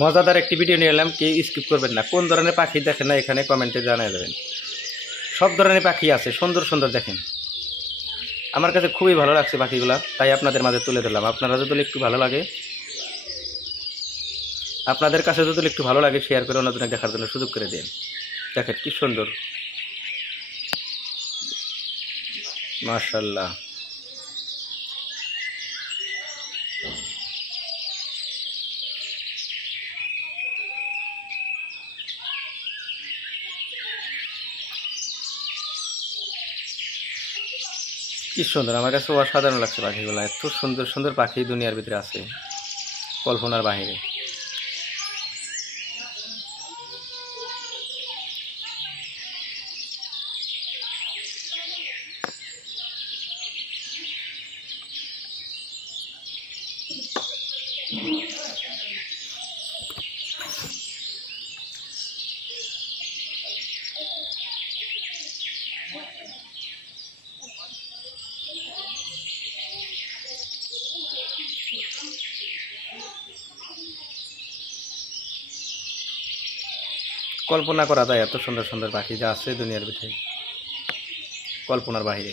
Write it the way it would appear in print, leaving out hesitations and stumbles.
মজাদার একটি ভিডিও নিয়ে এলাম, কি স্কিপ করবেন না। কোন ধরনের পাখি দেখেন না এখানে কমেন্টে জানিয়ে দেবেন। সব ধরনের পাখি আছে, সুন্দর সুন্দর দেখেন। আমার কাছে খুবই ভালো লাগছে পাখিগুলা, তাই আপনাদের মাঝে তুলে ধরলাম। আপনারা যদি একটু ভালো লাগে, আপনাদের কাছে যদি একটু ভালো লাগে শেয়ার করে অন্যজনকে দেখার জন্য সুযোগ করে দিন। দেখেন কি সুন্দর, মাশাআল্লাহ। কি সুন্দর, আমার কাছে অসাধারণ লাগছে পাখিগুলো। এত সুন্দর সুন্দর পাখি দুনিয়ার ভিতরে আছে, কল্পনার বাহিরে। কল্পনা করা যায় এত সুন্দর সুন্দর পাখি যা আছে দুনিয়ার ভিতরে, কল্পনার বাহিরে।